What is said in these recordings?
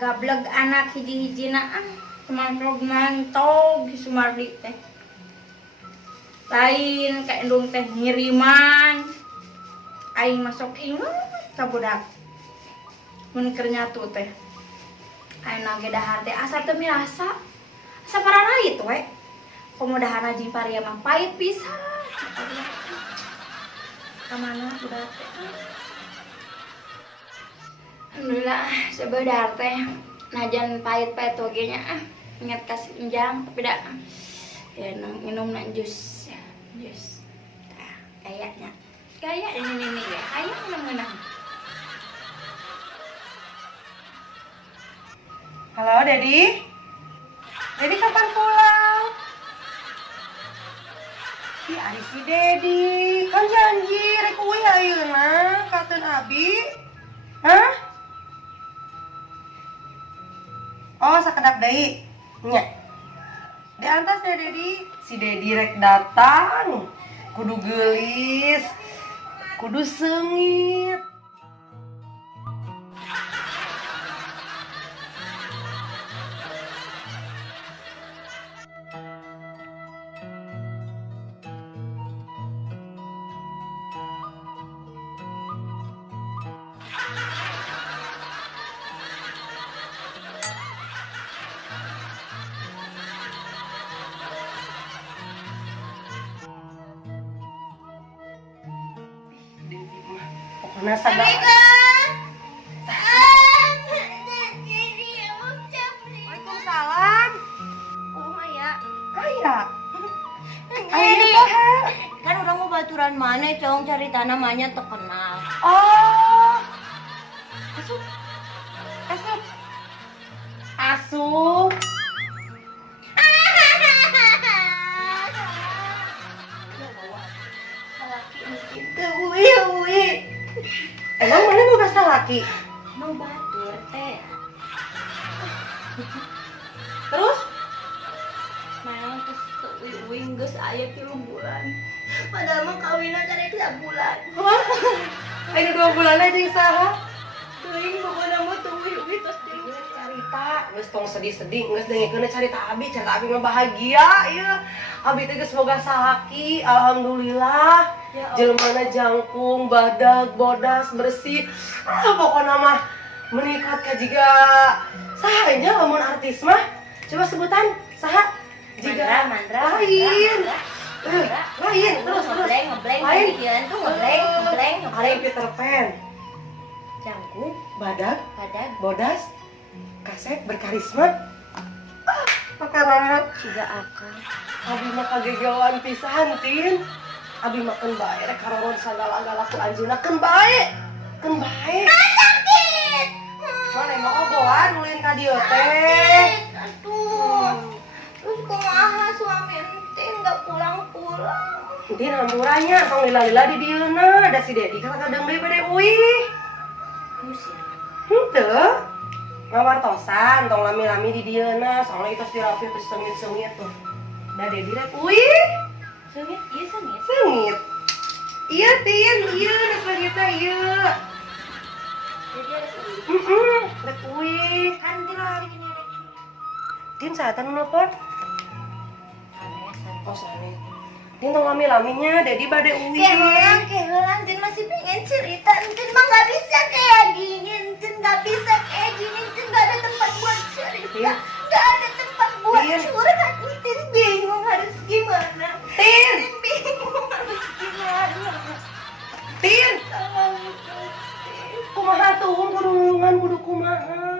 Gableg anak hiji-hijina semangkrog mantog di Sumardi teh. Lain ka endung teh ngiriman. Aing masuk inget ka budak. Mun keur nyatu teh. Ayeuna ge dahar teh asa teu mirasa. Asa pararait we. Komodahan jeung paria mah pait pisan. Ka mana budak teh? Alhamdulillah sebeudar teh najan pahit-pahit oge nya inget kasih injang tapi dak ya minum jus ya jus tah kayaknya kayak ini ya aya menang. Halo Dedi kapan pulang? Ih ari si Dedi kan janji rek uwi ayeuna kakeun abi. Hah? Oh, sakedap deui. Nya. Di atas deh Dedi. Si Dedi rek datang. Kudu geulis. Kudu seungit. Pokoknya sabar. Waalaikumsalam. Kumaha Kayak. kan orang mau baturan mana cong cari tanah namanya terkenal. Oh. Asup. Asup. Asup. Emang mana mau kasih laki? Mau batur teh. Terus? Mana terus uing geus aya 3 bulan. Padahal mah kawinna karek 3 bulan. Wah. Ayo 2 bulan aja yang saha. Teuing pokona mah teu uwi terus teh Carita, geus tong sedih-sedih, geus dengikeun carita Abi mah bahagia ieu. Abi teh geus boga salaki, alhamdulillah. Ya Allah. Jelmana jangkung, badag, bodas, bersih. Pokona mah meningkat ka jiga saha nya lamun artis mah. Coba sebutan saha? Mandra. Lain. Lain, terus. Ngebleng Lain. pikiran tuh ngebleng. Lain Peter Pan. Jangkung, Badag, badag, bodas, kasep, berkarisma. Makanan juga akal. Abi mah kagegelan pisan, Tin. Abi makan bae rek karoron sagala-gala ku anjeunna keun bae. Keun bae. Sakit. Mana emang obohan ulin ka dieu teh. Aduh. Terus kumaha suami ente enggak pulang-pulang. Tin hamburannya tong lila-lila di dieuna, ada si Dedi kan kadang deui bade uih. Musir. Henteu. Ngawartosan tong lami-lami di dieuna, soalnya itu dirapi terus sengit-sengit tuh. Da Dedi rek uih. Sengit, iya sengit. Sengit. Iya, Tin, iya, selanjutnya iya. Jadi ada kulit. Rek uih. Kan dia lari ini ada. Tin saatan nelpon. Aneh, Oh, sane. Tin tong lami-laminya, Dedi bade uih. Kehelan, Tin masih pengen cerita. Tin mah nggak bisa kayak gini. Tin nggak bisa kayak gini. Tin nggak ada tempat buat cerita. Iya. Nggak ada tempat buat Tin. curhat. Tin bingung harus gimana. Tin, Tin bingung harus gimana. Tin. Tolong, Tin. Kumaha tuh, kudu ngulungan, kudu kumaha.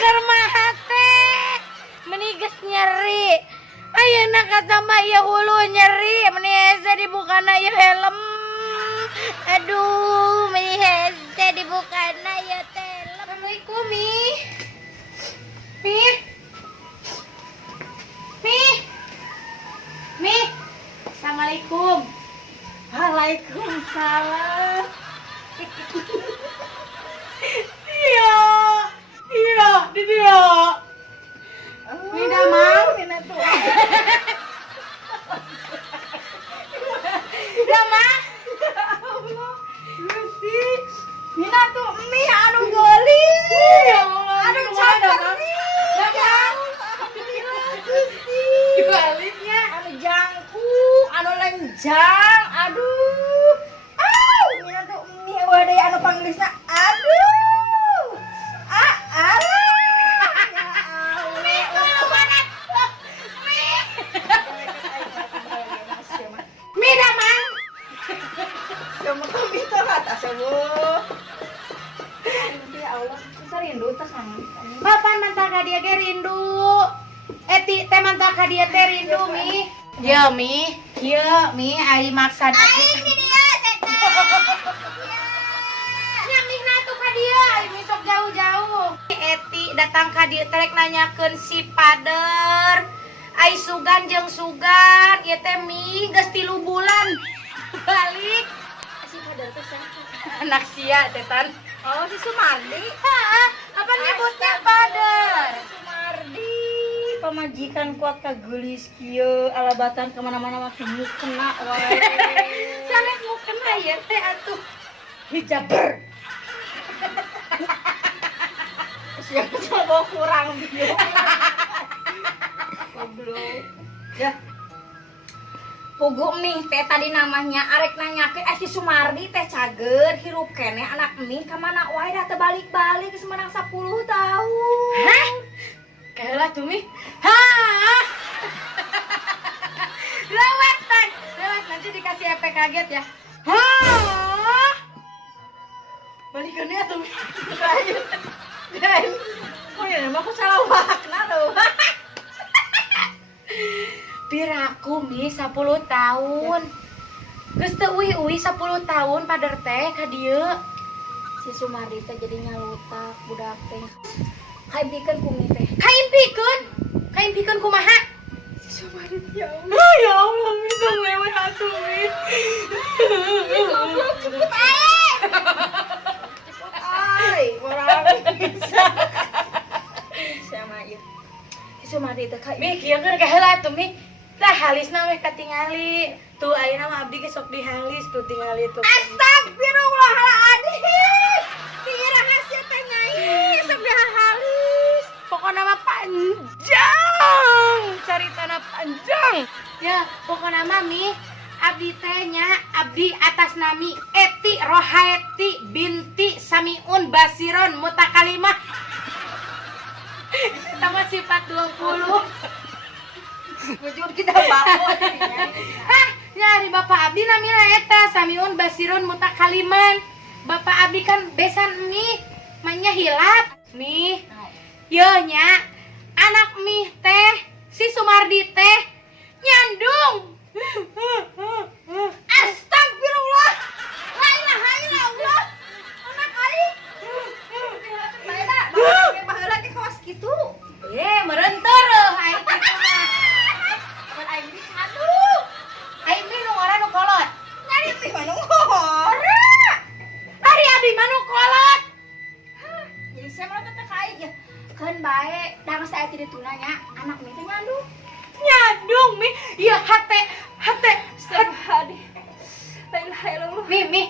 Kermaha teh meniges nyeri. Ayeuna kata Mbak ya hulu nyeri, meni hese dibukana ieu helm. Aduh, meni hese dibuka karena ya teh. Assalamualaikum, Mi. Mi. Mi. Mi. Assalamualaikum. Waalaikumsalam. Iya, di dia. Mina mang, Mina tuh. Mina mang. Lucy. Mina tuh mi anu gelis. Ya Allah, Aduh gimana, cager Bang? mi. Damang. Dibaliknya. Anu jangku, anu lenjang. Aduh. Mina tuh mi wadah anu panggelisna. Aduh. Alah. Mi kemana? Mi. Mi damang. Sama kami tuh kata semua. Ya Allah, kita rindu teh kangen. Papan mantar ka dia ge rindu. Eti teh mantar ka dia teh rindu Mi. Ya Mi, kieu Mi ai maksad Aing di dia setan. nyamihna tuh ka dia, ai Mi sok jauh-jauh. Eti datang ka dia terek nanyakeun si Pader. Ai Sugan jeung Sugan, ieu teh Mi geus 3 bulan. Balik. Si Pader teh siapa? Anak sia setan. Oh, si Sumardi. Hah, apa nyebutnya Pader? Sumardi. Pemajikan kuat kagelis kieu alabatan kemana-mana mah kena wae. Sanes mau kena ya teh atuh. Hijaber. Siapa coba kurang dia. Goblok. Ya. Pugu mi teh tadi namanya arek nanyakeun si Sumardi teh cager hirup kene anak mi ka mana wae dah teu balik-balik geus meunang 10 tahun. Hah? Kaheula tuh mi. Hah? Lewat nanti dikasih efek kaget ya. Hah? Balikannya tuh mi. Kok ya emang aku salah makna tuh. Piraku mi 10 tahun. Geus teu uwi-uwi 10 tahun Pader teh ka dieu. Si Sumardi teh jadi nyalutak budak teh. Kaimpikeun ku mi teh. Kaimpikeun kumaha? Si Sumardi teh ya Allah. Ya Allah, Mi tong lewat atuh, Mi. Cepet ay, orang bisa. Sama ieu. Si Sumardi teh ka Mi, kieu keur kaheula atuh, Mi. Tah halisna weh katingali. Tuh ayeuna mah abdi ge sok dihalis tuh tingali tuh. Astagfirullahaladzim. Kira hasil teh nyai sok dihalis. Pokona mah panjang. Caritana panjang. Ya, pokona mah Mi abdi teh nya abdi atas nami Eti Rohaeti binti Samiun Basiron Mutakalimah. Sama sifat 20. Bujur kita bangun. Hah, nyari Bapak Abdi namina eta Samiun Basirun Mutakaliman. Bapak Abdi kan besan Mi, mainnya hilap. Mi, yo nya anak Mi teh si Sumardi teh nyandung. Astagfirullah. La ilaha illallah. Anak aing. Baheula, baheula ke kawas kitu. Meureun teueuh aing teh kumaha. Mun aing geus aduh. Aing mi nu ngora nu kolot. Nyari teh mana ngora. Ari abdi mah nu kolot. Jadi saya malah teteh ka aing ya. Keun bae, da geus aya ti dituna nya anak mi teh nyandung. Nyandung Mi, ieu hate. Astagfirullahaladzim. La ilaha illallah. Mi,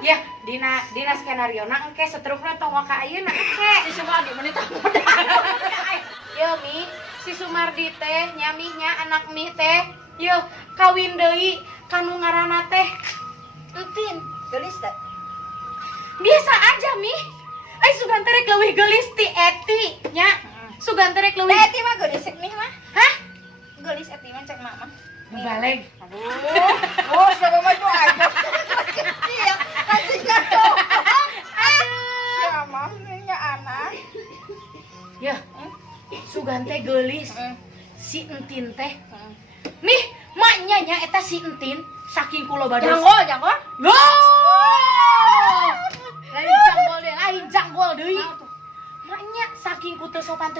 ya dina skenario na engke setrukna tong ka ayeuna engke. Si Sumardi menit modal. Yo Mi, si Sumardi teh nyamihnya anak Mi teh, yo kawin deui kanu ngaranna teh Entin. Gelis teh. Biasa aja Mi. Ai sugan teh rek leuwih geulis ti Eti nya. Sugan teh rek leuwih. Teh eti mah gelis cek nih mah. Hah? Gelis eti mah cek mama. Baleg. Oh, siapa mah tuh aja. Iya, kasihnya tuh. Siapa nya anak. Ya. Sugan teh geulis. Si Entin teh. Mih, maknya nya eta si Entin saking kulo bados. Janggo. Go! Lain janggo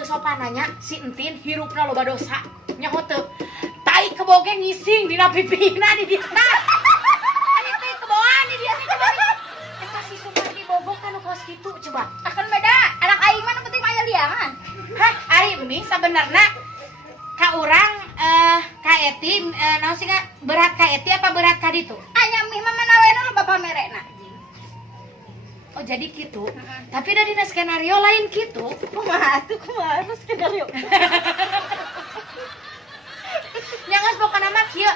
sopananya si entin hirupna loba dosa nyaho teu tai keboge ngising dina pipina di dieu ari tai keboan di dieu coba eta si Sumardi bobok anu kos kitu coba Akan beda, anak aing mah nu penting mah aya liangan. hah ari mi sabenerna ka urang ka Eti naon sih berat ka Eti apa berat ka ditu Anya mih mah manawena lo bapak merena. oh jadi gitu tapi da dina skenario lain gitu Kumaha tuh kumaha terus skenario. nyangas pokona mah kieu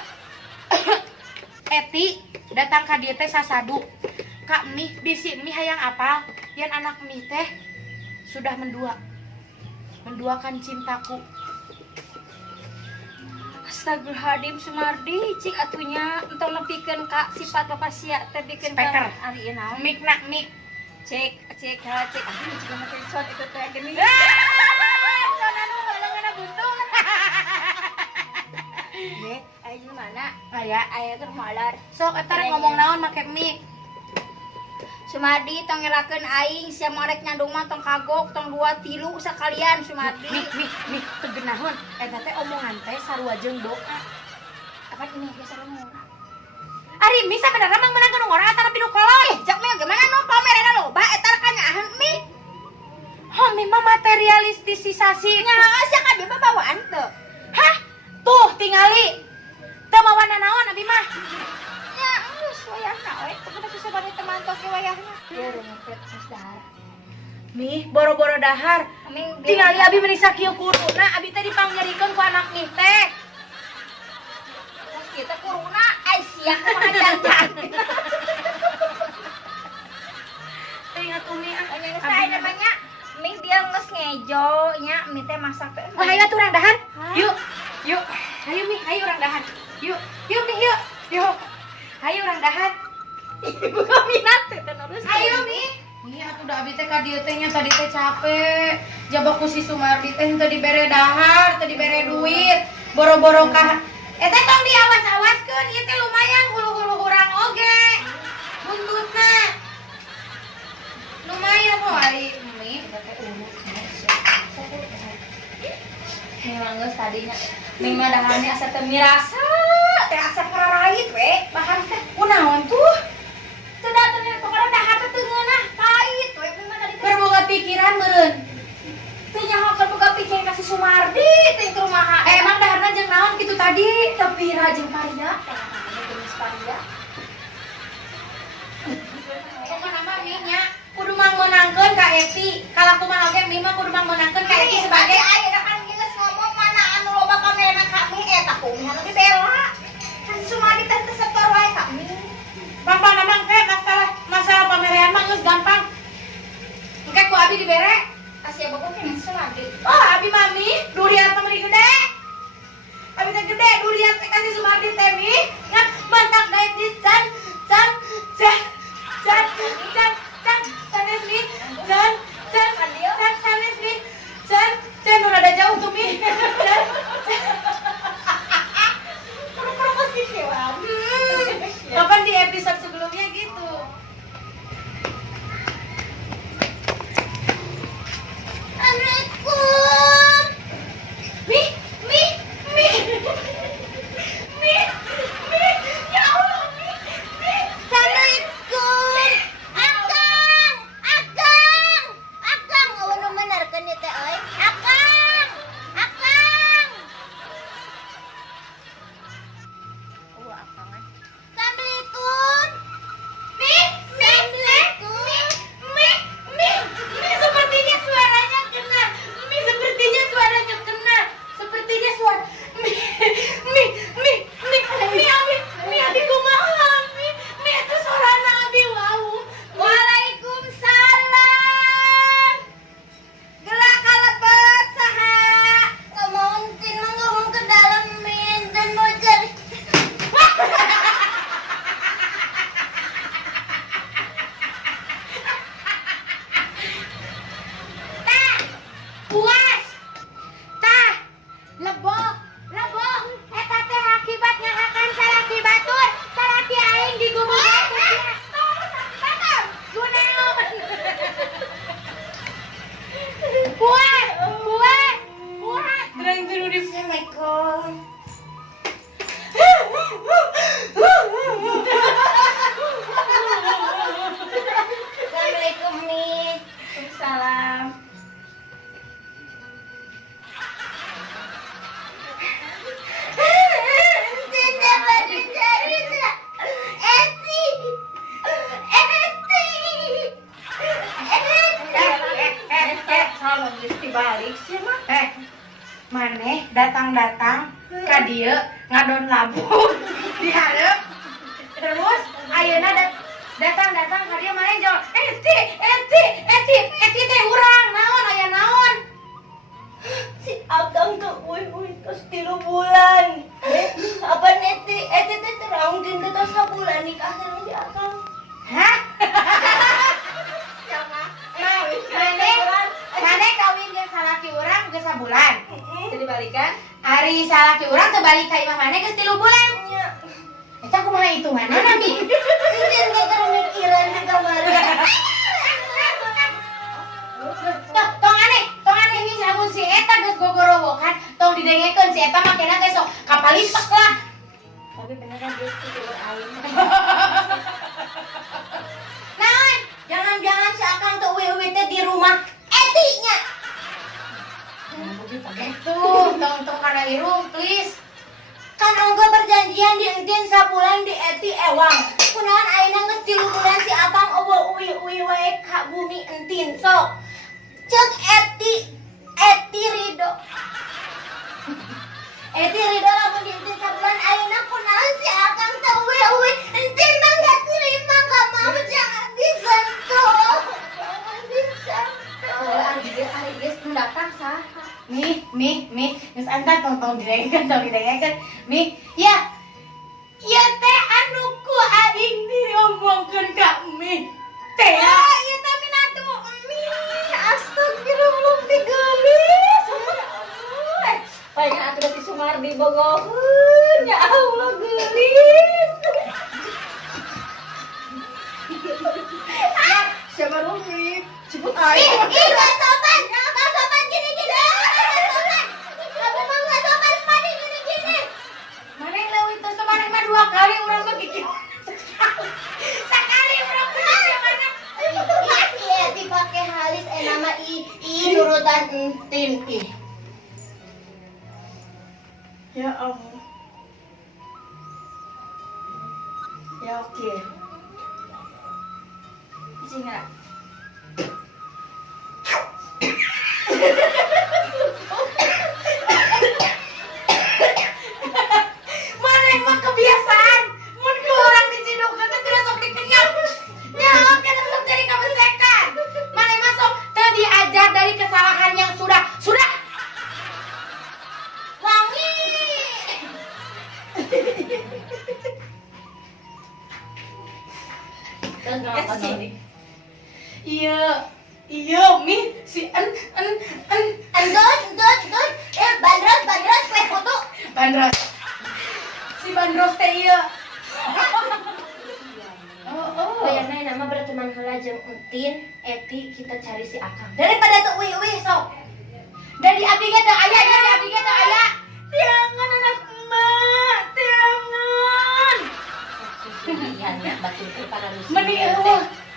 Eti datang ka dieu teh sasadu Kak Mih bisi Mih hayang apal yen anak Mih teh sudah menduakan cintaku. Astagfirullahaladzim Sumardi, cik atunya entong nepikeun ka sifat bapak sia teh bikin Speaker. ari ieu naon? Mik nak mik. Cek aduh juga makin suat itu teh gini. Soalnya nu ngeulangna buntung. Ye, ayo mana? Aya, Aya keur malar. sok eta rek ngomong naon make mik. Sumardi tong ngerakeun aing sia morek nyandung mah tong kagok tong 2 3 sakalian Sumardi. Mik teu geunahun. Eta teh omongan teh sarua jeung doa. Apa ini geus sareng urang? Ari mi sabenerna mang menang nu ngora antara pidu kolot. Cek mah gimana nu pamerena loba eta kanyahan mi. Oh, mi mah materialistisasi. Nya sia ka dia bawaan teu. Hah? Tuh tingali. Teu mawana naon abi mah. Nya geus wayahna we teu bisa bari teman toke wayahna. Dia ngepet geus dahar. Mi boro-boro dahar. Aming Tingali abi meuni sakieu kuruna, abi teh dipanggilikeun ku anak mi teh. terus kita kuruna ai sia kumaha jantan. Teh ingat umi ah. Nya saya namanya Ming dia geus ngejo nya mi teh masak teh. Wah, ayo atuh urang dahan. Hah? Yuk. Ayo mi, ayo urang dahan. Yuk mi, yuk. Ayo urang dahan. Buka minat teh terus. Ayo mi. Iya atuh da abi teh ka dieu teh nya tadi teh capek. Jaba ku si Sumardi teh teu dibere dahar, teu dibere duit. Boro-boro ka eta tong diawas-awaskeun, ieu teh lumayan hulu-hulu urang oge. Buntutna. Lumayan kok ari mi, teh urut. Memang geus tadinya Ming mah daharnya asa teu mirasa, teh asa pararait we. Bahan teh kunaon tuh? Teu datang nya pokona dahar teh teu ngeunah, pait we Ming mah tadi teh. Berboga pikiran meureun. Teu nyaho keur boga pikiran ka si Sumardi teh ke rumaha. Emang daharna jeung naon kitu tadi? Tepira jeung Maria. Jenis Maria. Pokona mah mi nya kudu mang meunangkeun ka Eti. Kalaku mah oge mi mah kudu mang meunangkeun ka Eti sebagai aya da kan geus ngomong mana anu loba pamerna kami eta kumaha lagi bela. Kan si Sumardi teh teu setor wae kami. gampang namang teh masalah pamerean mah geus gampang. Engke ku abi dibere. Asia bogo kene si Sumardi. Oh, abi mami, durian teh meuli gede. Abi teh gede durian teh kasih Sumardi teh mi. Ngan mantak daek di can sanes mi. Sanes mi. Can nu rada jauh tuh mi. Kurang kos di sewa. Kapan di episode sebelumnya gitu. Assalamualaikum. Mi. Ya Allah, mi. Assalamualaikum. Angkat. dibalik sih mah. Maneh datang-datang ka dieu ngadon labu di hareup. Terus ayeuna datang-datang ka dieu maneh jawab, "Eti teh urang, naon aya naon?" Si Akang tuh uy terus 3 bulan. Apa neti teh terang din teh sabulan nikah sama si Akang. Hah? Maneh kawin jeung salaki urang geus sabulan. Jadi balikan. Ari salaki urang teu balik ka imah maneh geus 3 bulan. Nya. Eta kumaha hitunganna Nabi? Anjir gak keremikiran di kamar. Tong aneh ini lamun si eta geus gogorowokan, tong didengekeun si eta mah kena geus sok kapalipak lah. Tapi beneran dia itu beralim. Naon? Jangan-jangan si Akang tuh uwi teh di rumah Etinya. Gitu, tong kana irung please. Kan ongko perjanjian di entin sabulan di Eti ewang. Kunaon ayeuna geus 3 bulan si Akang eueuh uwi wae ka bumi entin sok. Cek Eti Ridho. Eti Ridho lamun di entin sabulan ayeuna kunaon si Akang teh uwi entin mah gak terima gak mau jangan disentuh. Jangan disentuh. Ari geus datang saha? Mi, geus antar tong didengekeun. Mi, ya teh anu ku aing diomongkeun ka Mi. Teh. Ieu teh minatu mi. Astagfirullah digelis. Palingan atuh si Sumardi bogoheun. Ya Allah geulis. Siapa rumit? Cepet aja. Gak sopan gini-gini. Gak sopan. Kamu mah gak sopan pada gini-gini. Maneh leuwih teu sabareng mah 2 kali urang mah gigit. Sakali urang mah mana? Iya dipake halis nama i nurutan entin ih. Ya Allah. Ya oke. Bisa nggak? Maneh mah kebiasaan. Mun ke urang dicidukkeun teh teu sok dikenyang. Nyaho kana sok jadi kabesekan. Maneh mah sok teu diajar dari kesalahan yang sudah. Wangi. Terus ngapa tadi? Iya, Mi, si Endot. Bandros kue putu. Bandros. Si Bandros teh ieu. Bayangna nama berteman heula jeung entin, Eti kita cari si Akang. Daripada tuh uwi sok. Dan di abdi ge teu aya, Tiangan anak emak, tiangan. Iya batu teh para lusi. Meni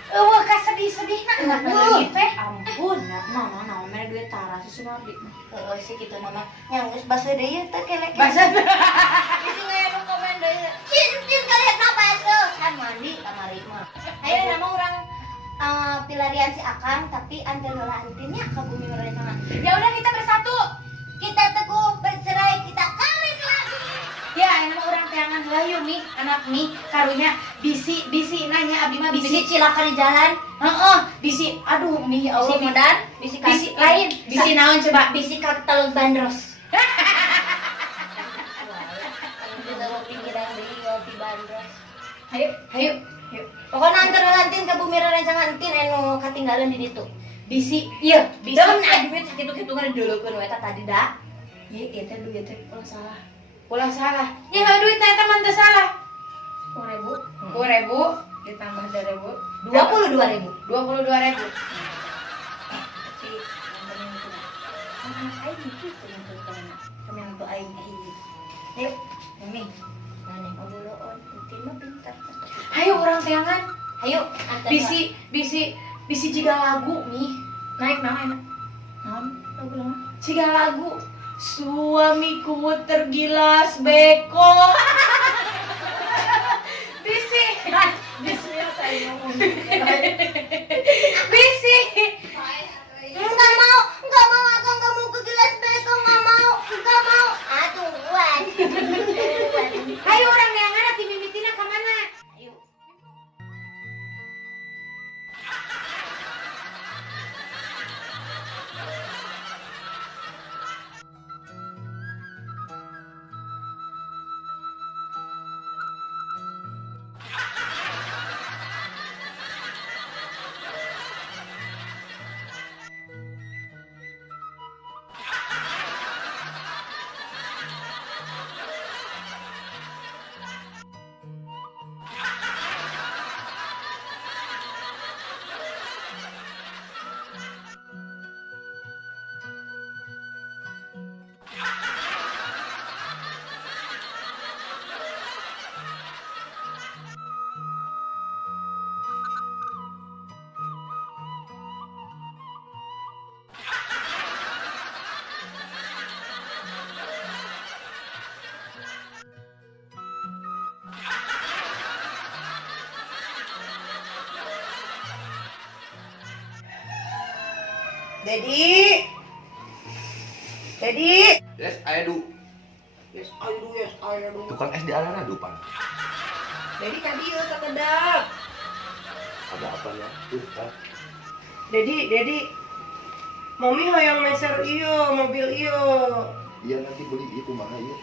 eueuh ka sedih-sedihna anak leuwih teh. Ampun, ya mama naon mere duit tara si Sumardi. Heeh sih kitu nama. Yang geus basa deui teh kelek. Basa Isi ngaya komen deui. Cin kalian na baso. Kan mandi kamari mah. Ayo nama orang pilarian si Akang tapi antel heula entinnya ka bumi rencana. Ya udah kita bersatu. Kita teguh bercerai, kita kawin lagi. Ya, nama orang teangan heula yeuh Mi, anak Mi karunya bisi nanya abdi mah Bisi bisi. cilaka di jalan. Heeh, bisi. Aduh, Mi ya Allah. Bisi Mi. modan, bisi Bisi lain. Bisi naon coba? bisi telur bandros. Kita mau pikiran deui ngopi bandros. Hayu. Pokoknya antar lantin ke bumi rencana entin anu katinggalan di ditu. Bisi. Iya, bisi. Dan duit sakitu-kitu ngadeuleupkeun we eta tadi da. Ieu teh duit teh ulah salah. Ulah salah. Nya heuh duit teh mah teu salah. 10.000. 10.000 ditambah 2.000. 22.000. 22.000. Aing gitu temen untuk aing hiji. Yuk, Mimi. Maneh ngobrolon entin mah pintar. Hayu urang teangan. Ayo, antar Bisi jiga lagu Mi. Naik naon? Lagu naon? Jiga lagu. Suamiku tergilas beko. Bisi. Bisi. Enggak mau Dedi. Dedi. Yes, aya du. Yes, ayo du. Tukang es di Alana dupan. Dedi ka dieu sakedap. Ada apa ya? Tuh, kan. Dedi. Mami hoyong meser ieu mobil ieu. Iya nanti beli itu kumaha ieu.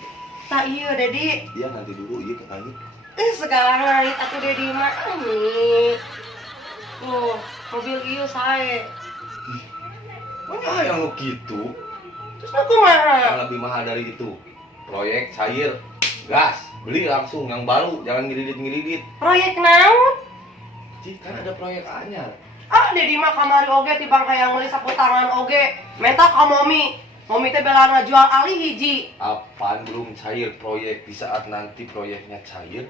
Tak ieu Dedi. Iya nanti dulu ieu ke langit. Sekarang langit atuh Dedi mah ami. Oh, mobil ieu sae. Mana yang lu gitu? Terus mah kumaha? Yang lebih mahal dari itu. Proyek cair, gas, beli langsung yang baru, jangan ngiridit. Proyek naon? Cih, kan ada proyek anyar. Ah, Dedi mah kamari oge tibang hayang meuli saputangan oge. Menta ka Momi. Momi teh bela ngajual alih hiji. Apaan belum cair proyek? Di saat nanti proyeknya cair,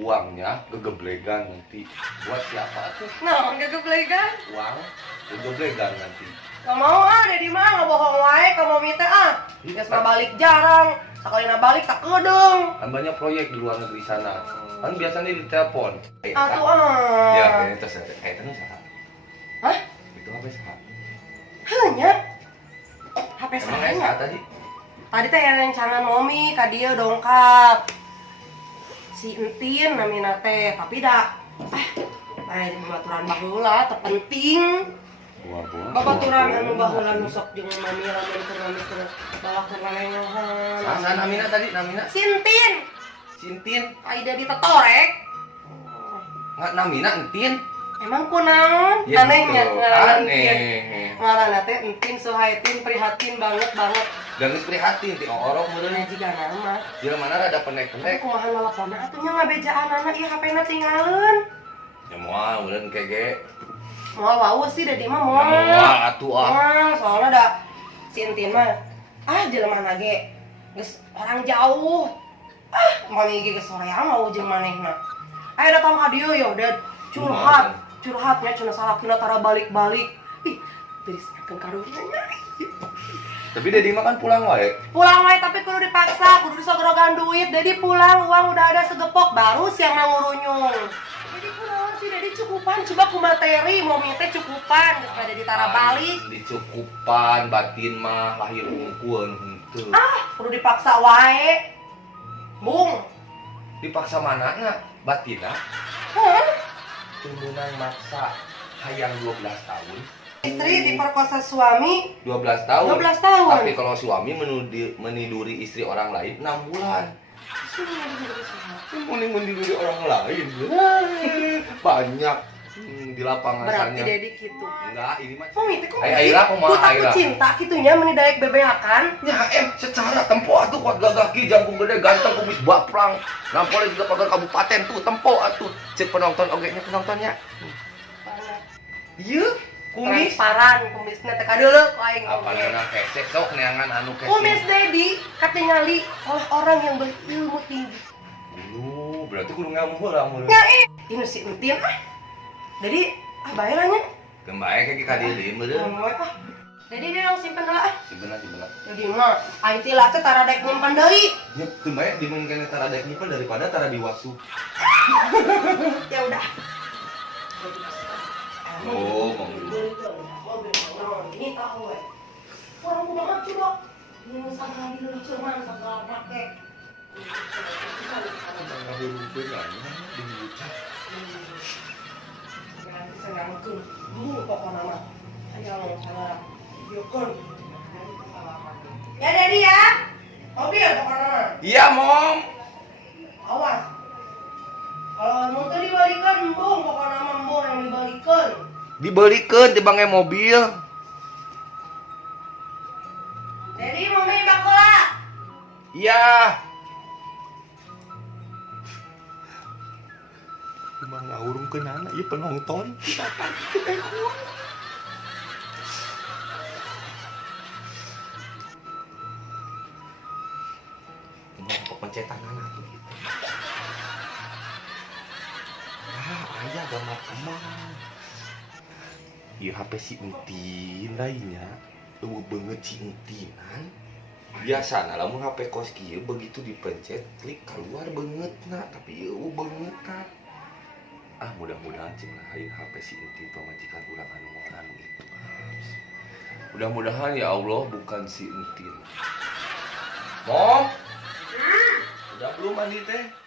uangnya gegeblegan nanti. Buat siapa tuh? Naon gegeplegan? Uang gegeblegan nanti. Gak mau ah, Dedi mah ngabohong wae ka Momi teh ah. Geus mah balik jarang. Sakalina balik sakedeung. Kan banyak proyek di luar negeri sana. Kan biasanya ditelepon. Atuh ah. Ya, ini terus kaitannya sama. Hah? Itu apa sih? Hanya HP Emang saya. saat tadi? Tadi teh rencangan Momi ka dieu dongkap. Si Entin namina teh, tapi dah lain babaturan baheula teu penting. Babaturan anu baheula nu sok jeung Mami lamun keur Mami keur bawa keur lalehan. Saan Namina tadi? Namina? Si Entin, Sintin? aida ditetorek. Nggak Namina, Entin? Emang kunaon? Ya, Anehnya gitu. ngaran Aneh. Entin. Ngaranna teh Entin Suhaitin prihatin banget. Dan geus prihatin ti orok meureun. Nya jiga nama. Jelema mana rada Tapi pendek-pendek. kumaha nelponna atuh nya ngabejaan anak ieu HP-na tinggalin. Ya moal meureun kege. Moal wau sih Dedi mah Ya moal. moal atuh ah. Moal soalnya da si Entin mah jelema ge geus orang jauh. Mami ge geus soreang mau jeung manehna. Aya datang ka dieu ya udah curhatnya cenah salakina tara balik-balik. Ih, beriskeun karunya nya. Tapi Dedi mah kan pulang wae. Pulang wae tapi kudu dipaksa, kudu disogorogan duit. Dedi pulang uang udah ada segepok baru siang ngurunyung. Dedi pulang sih Dedi cukupan coba ku materi mau minta cukupan geus Dedi tara balik. Dicukupan batin mah lahir unggul henteu. Kudu dipaksa wae. Bung. Dipaksa manana batina? Hah? Tumunan maksa hayang 12 tahun. Istri diperkosa suami 12 tahun. 12 tahun. Tapi kalau suami meniduri istri orang lain 6 bulan. Mending meniduri orang lain. Banyak di lapangan Berarti sana. Dedi gitu. Enggak, ini mah. Mami teh kok Aira kumaha takut Aira? cinta kitunya menidaek bebeakan. Ya secara tempo atuh kuat gagaki jangkung gede ganteng kumis baprang. Nampole juga pagar kabupaten tuh tempo atuh. Cek penonton oge nya penontonnya. Ieu kumis Transparan kumisnya teh kadeuleu ku aing apa oge. nana kesek sok neangan anu kesek. Kumis Dedi katingali oleh orang yang berilmu tinggi. Berarti kudu ngamuh lah mun. Ya ini si Entin Dedi bayar nya. Gembae kaki kadilin meureun. Dedi dia langsung simpen heula Simpenan. Jadi mah IT lah teh tara dek nyimpen deui. Ya gembae dimungkinkan tara dek nyimpen daripada tara diwasu. Ya udah. Oh, mau Ini tahu we. Orang kumaha coba. Ini sagala dulu cuman sagala make. Senangkeun. Pokona mah. Hayang salah. Yukun. Ya Dedi ya. Mobil pokona mah. Iya, Mom. Awas. Kalau mau tuh dibalikan embung, pokoknya mah embung yang dibalikan. Dibelikeun di bangke mobil. Jadi mami bakola. Iya. Cuma ngawurung ke nana, iya penonton. Mau pencetan nana tuh gitu. Ayah gambar kemang. Iya HP si Entin lainnya. Eueuh beungeut si Entinan. Biasana lamun HP kos kieu begitu dipencet klik keluar beungeutna, tapi eueuh beungeut. Mudah-mudahan cing lain HP si Entin pamajikan urang anu gitu. Mudah-mudahan ya Allah bukan si Entin. Mom, udah belum mandi teh?